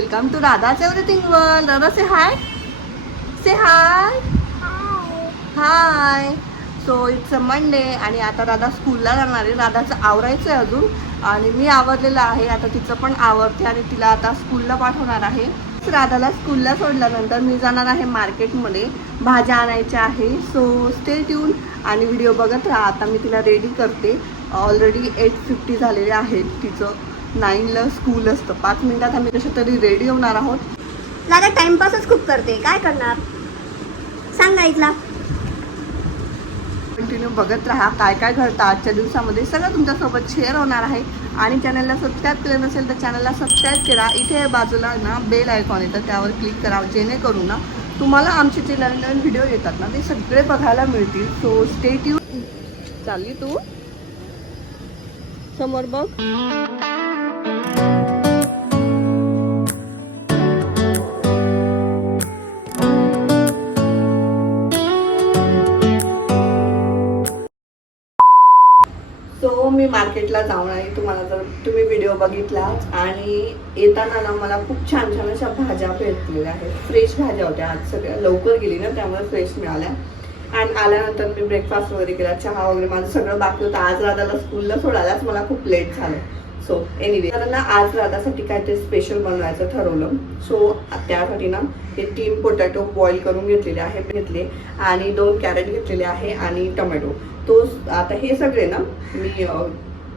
Welcome to Radha's everything world. Radha say hi, say hi. Hi. So it's a Monday आणि आता राधा स्कूलला जाणार आहे. राधाचं आवरायचं आहे अजून आणि मी आवरलेलं आहे. आता तिचं पण आवरते आणि तिला आता स्कूलला पाठवणार आहे. राधाला स्कूलला सोडल्यानंतर मी जाणार आहे मार्केटमध्ये, भाज्या आणायच्या आहे. सो स्टे ट्यून आणि व्हिडिओ बघत राहा. आता मी तिला रेडी करते. ऑलरेडी 8:50 झालेले आहेत. तिचं 9ला स्कूल असतं. 5 मिनिटात आम्ही कशा तरी रेडी होणार आहोत. राधा टाइमपासच खूप करते, काय करणार सांग गाईतला. कंटिन्यू बघत राहा काय काय घडतं आजच्या दिवसामध्ये. सगळं तुमच्यासोबत शेअर होणार आहे. आणि चॅनलला सबस्क्राईब केलं नसेल तर चॅनलला सबस्क्राईब करा. इथे बाजूला ना बेल आयकॉन येतं, त्यावर क्लिक करा, जेणेकरून ना तुम्हाला आमचे जे नवीन नवीन व्हिडिओ येतात ना ते सगळे बघायला मिळतील. So stay tune. चालली तू समोर बघ. सो मी मार्केटला जाऊन आहे. तुम्हाला जर तुम्ही व्हिडिओ बघितला आणि येताना ना मला खूप छान छान अशा भाज्या भेटलेल्या आहेत. फ्रेश भाज्या होत्या. आज सगळ्या लवकर गेली ना त्यामुळे फ्रेश मिळाल्या. आणि आल्यानंतर मी ब्रेकफास्ट वगैरे केला, चहा वगैरे माझं सगळं बाकी होतं. आज राधाला स्कूलला सोडायलाच मला खूप लेट झालं. सो एनिवे तर ना आज राधासाठी काय ते स्पेशल बनवायचं ठरवलं. सो त्यासाठी ना हे 3 पोटॅटो बॉईल करून घेतलेले आहे आणि 2 कॅरेट घेतलेले आहे आणि टोमॅटो. तो आता हे सगळे ना मी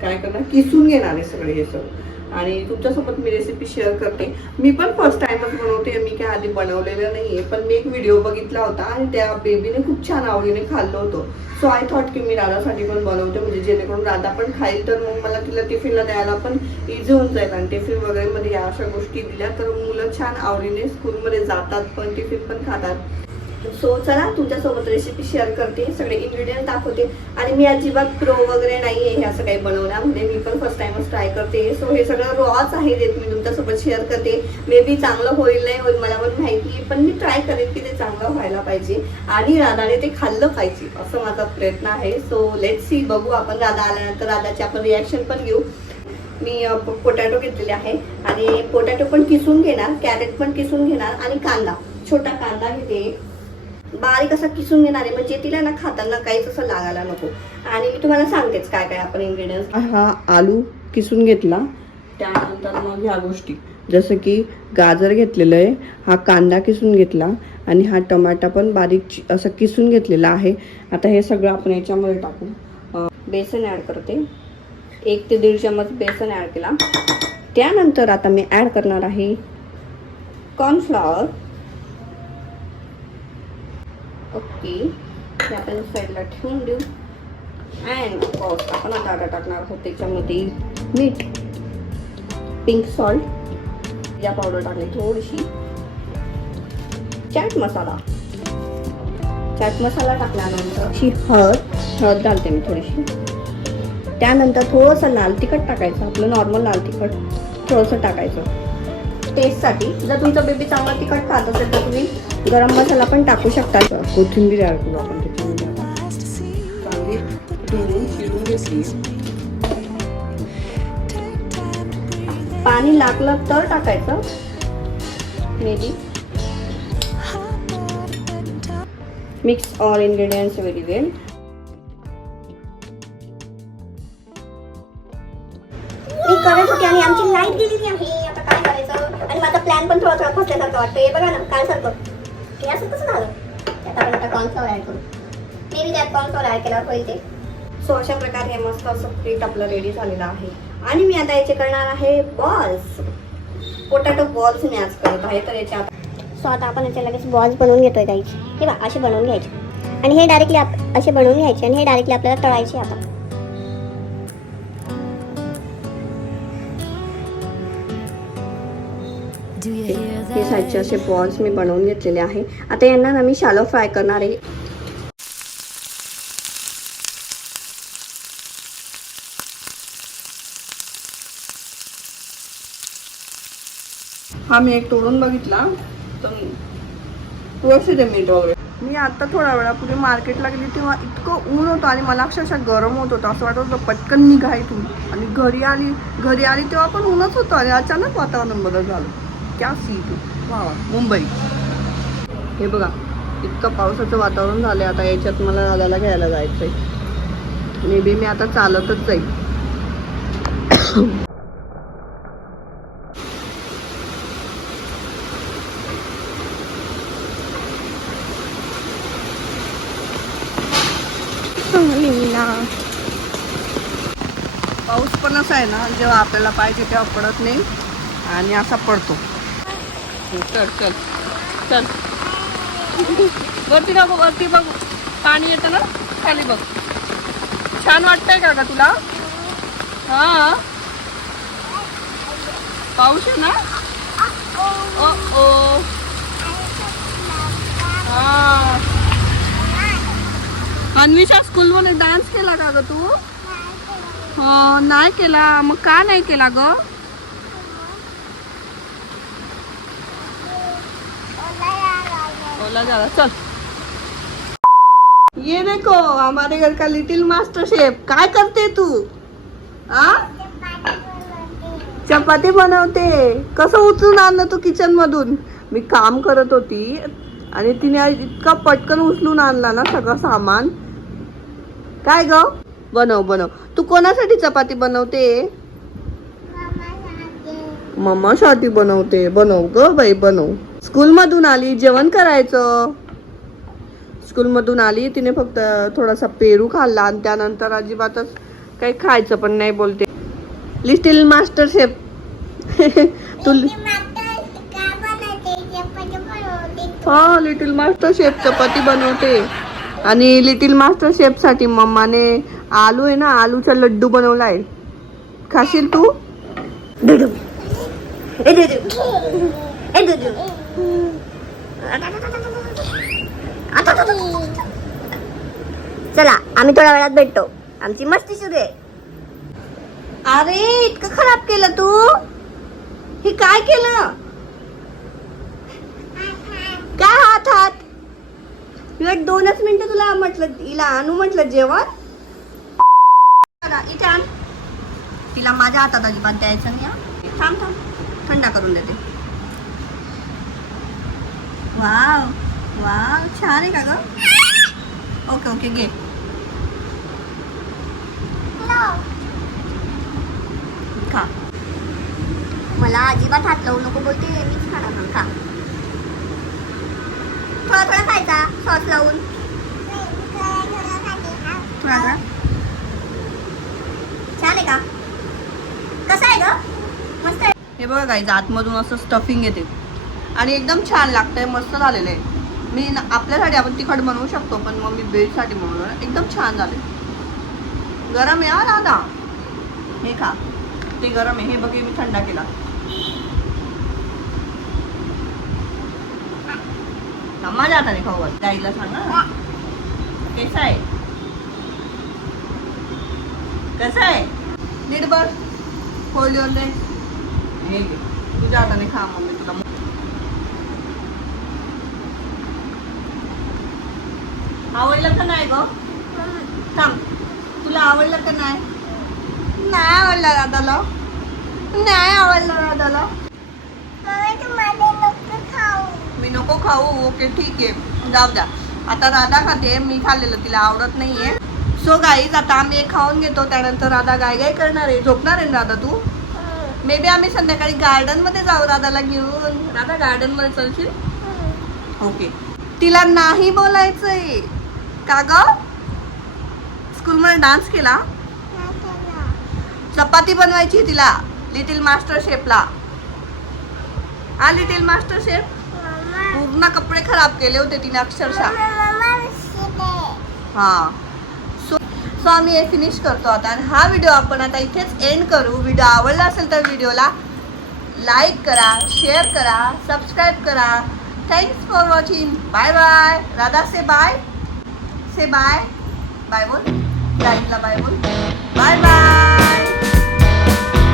काय करणार, किसून घेणार आहे सगळे हे सगळं आणि तुमच्यासोबत मी रेसिपी शेअर करते. मी पण फर्स्ट टाइमच बनवते. मी काय आधी बनवलेलं नाहीये, पण मी एक व्हिडिओ बघितला होता आणि त्या बेबीने खूप छान आवडीने खाल्लं होतं. सो आय थॉट की मी राधासाठी पण बनवते, म्हणजे जेणेकरून राधा पण खाईल तर मग मला तिला टिफिनला द्यायला पण इझी होऊन जाईल. आणि टिफिन वगैरे मध्ये या अशा गोष्टी दिल्या तर मुलं छान आवडीने स्कूलमध्ये जातात पण टिफिन पण खातात. सो चला तुमच्यासोबत रेसिपी शेअर करते, सगळे इन्ग्रेडियंट दाखवते. आणि मी अजिबात प्रो वगैरे नाही आहे हे असं काही बनवण्यामध्ये. मी पण फर्स्ट टाइमच ट्राय करते. सो हे सगळं रॉच आहे जे मी तुमच्यासोबत शेअर करते. मे बी चांगलं होईल नाही होईल मला पण माहिती, पण मी ट्राय करेन की ते चांगलं व्हायला पाहिजे आणि राधाने ते खाल्लं पाहिजे असं माझा प्रयत्न आहे. सो लेट्स सी, बघू आपण राधा आल्यानंतर राधाची आपण रिॲक्शन पण घेऊ. मी पोटॅटो घेतलेले आहे आणि पोटॅटो पण किसून घेणार, कॅरेट पण किसून घेणार आणि कांदा, छोटा कांदा घेते, बारीक असा किसून घेणार आहे म्हणजे तिला ना खाताना काहीच असं लागायला नको. आणि मी तुम्हाला सांगतेच काय काय आपण इन्ग्रेडियंट्स. हा आलू किसून घेतला, त्यानंतर मग ह्या गोष्टी जसं की गाजर घेतलेलं आहे, हा कांदा किसून घेतला आणि हा टमाटा पण बारीक असं किसून घेतलेला आहे. आता हे सगळं आपण याच्यामध्ये टाकू. बेसन ॲड करते, 1 ते 1.5 चम्मच बेसन ॲड केला. त्यानंतर आता मी ॲड करणार आहे कॉर्नफ्लॉवर. ओके, हे आपण साईडला ठेवून देऊ. अँड ऑफकोर्स आपण आता टाकणार आहोत त्याच्यामध्ये मीठ, पिंक सॉल्ट, या पावडर टाकली थोडीशी, चाट मसाला टाकल्यानंतर अशी हळद घालते मी थोडीशी. त्यानंतर थोडंसं लाल तिखट टाकायचं, आपलं नॉर्मल लाल तिखट थोडंसं टाकायचं टेस्टसाठी. जर तुमचा बेबी चांगला तिखट खात असेल तर तुम्ही गरम मसाला पण टाकू शकता. कोथिंबीर ॲड करू आपण त्याच्यामध्ये. चांगली धुवून शिजवून घेतली. पाणी लागलं तर टाकायचं maybe. Mix all ingredients very well. मी करत होते आणि आमची लाईट गेलेली आहे. आता काय करायचं, आणि माझा प्लॅन पण थोडा फसल्यासारखं वाटतंय. बघा ना काय सारखं हे असं कसं झालं. त्यात आपण आता कॉर्नफ्लॉवर ॲड करू. मे बी त्यात कॉर्नफ्लॉवर ॲड केल्यावर होईल ते. सो अशा प्रकारे मस्त असं पीठ आपलं रेडी झालेलं आहे. आणि मी आता याचे करणार आहे बॉल्स. पोटॅटो बॉल्स मी आज करत आहे. तर याच्या सो आता आपण याच्या लगेच बॉल्स बनवून घेतोय गाईचे. हे बघा असे बनवून घ्यायचे आणि हे डायरेक्टली असे बनवून घ्यायचे आणि हे डायरेक्टली आपल्याला तळायचे. आता हे साईडचे असे बॉल्स मी बनवून घेतलेले आहे. आता यांना ना मी शॅलो फ्राय करणार आहे. हा मी एक तोडून बघितला तर व्यवस्थित आहे मीठ वगैरे. मी आता थोड्या वेळापूर्वी मार्केटला गेली तेव्हा इतकं ऊन होतं आणि मला अक्षरशः गरम होत होतं. असं वाटत होतं पटकन निघा इथून. आणि घरी आली तेव्हा पण ऊनच होतं आणि अचानक वातावरण बदल झालं. क्या सिटी, वा वा, मुंबई. हे बघा इतकं पावसाचं वातावरण झालंय. आता याच्यात मला दादाला घ्यायला जायचंय. मे बी मी आता चालतच जाईल. पाऊस पण असा आहे ना, जेव्हा आपल्याला पाहिजे तेव्हा पडत नाही आणि असा पडतो. चल चल चल, वरती नको, वरती बघ पाणी येतं ना, खाली बघ. छान वाटतंय का तुला? हा पाऊस आहे ना. ओ ओ हा. अन्विषा स्कूलमध्ये डान्स केला का ग तू? हो नाही केला. मग का नाही केला ग? ओला झाला. चल. ये देखो हमारे घर का लिटिल मास्टर शेफ. काय करते तू? आ चपाती बनवते. कसं उचलून आणलं तू किचन मधून? मी काम करत होती आणि तिने आज इतका पटकन उचलून आणला ना सगळं सामान. काय ग? बनव बनव. तू कोणासाठी चपाती बनवते? मम्मासाठी बनवते. बनव ग बाई बनव. स्कूल मधून आली, जेवण करायचं. स्कूल मधून आली, तिने फक्त थोडासा पेरू खाल्ला आणि त्यानंतर अजिबातच काही खायचं पण नाही बोलते. Little master chef. तू हा लिटिल मास्टर शेफ चपाती बनवते. आणि लिटिल मास्टर शेफ साठी मम्माने आलू आहे ना, आलूचा लड्डू बनवलाय. खाशील तू? चला आम्ही थोड्या वेळात भेटतो. आमची मस्ती सुरू आहे. अरे इतकं खराब केलं तू? हे काय केलं? काय हात हात? एक 2च मिनिटं तुला म्हटलं, हिला आणू म्हटलं जेवण. इथे आण. तिला माझ्या हातात अजिबात द्यायचं नाही. थांब थांब, थंडा करून देते. वाव वाव, छान आहे का ग? ओके ओके घे. खा. मला अजिबात हात लावू नको बोलते. मीच खाणार ना. खा. थोडा थोडा खायचा सॉस लावून. थोडा थोडा. छान आहे का? कसं आहे ग? मस्त आहे. हे बघा गाईज, आतमधून असं स्टफिंग येते आणि एकदम छान लागतंय. मस्त झालेलं आहे. मी आपल्यासाठी आपण तिखट बनवू शकतो, पण मग मी बेडसाठी बनवलं. एकदम छान झाले. गरम आहे हा दादा. हे खा. ते गरम आहे. हे बघ मी थंडा केला. माझ्या हाताने खाऊ. गाईला सांगा कसा आहे, कसा आहे. नीट बघ. खोली होते. हे घे तुझ्या हाताने खा. मम्मी तुला आवडलं का नाही ग? थांब. तुला आवडलं का नाही? नाही आवडलं दादाला. नाही आवडलं दादाला. मी नको खाऊ. ओके ठीक आहे, जाऊ द्या. आता राधा खाते. मी खाल्लेलं तिला आवडत नाहीये. सो गाईज आता आम्ही एक खाऊन घेतो. त्यानंतर राधा गाय गाय करणार आहे. झोपणार आहे राधा तू? मे बी आम्ही संध्याकाळी गार्डन मध्ये जाऊ राधाला घेऊन. राधा गार्डन मध्ये चलशील? ओके. तिला नाही बोलायचंय का ग? स्कूल मध्ये डान्स केला. चपाती बनवायची तिला लिटिल मास्टर शेफला. हा लिटिल मास्टर शेफ पूर्ण कपडे खराब केले होते तिने अक्षरशः. हा सो आम्ही हे फिनिश करतो आता. आणि हा व्हिडिओ आपण आता इथेच एंड करू. व्हिडिओ आवडला असेल तर व्हिडिओला लाईक करा, शेअर करा, सबस्क्राईब करा. Thanks for watching. Bye bye. Radha say bye. Say bye. Bye बोल. लाईकला बाय बोल. Bye bye.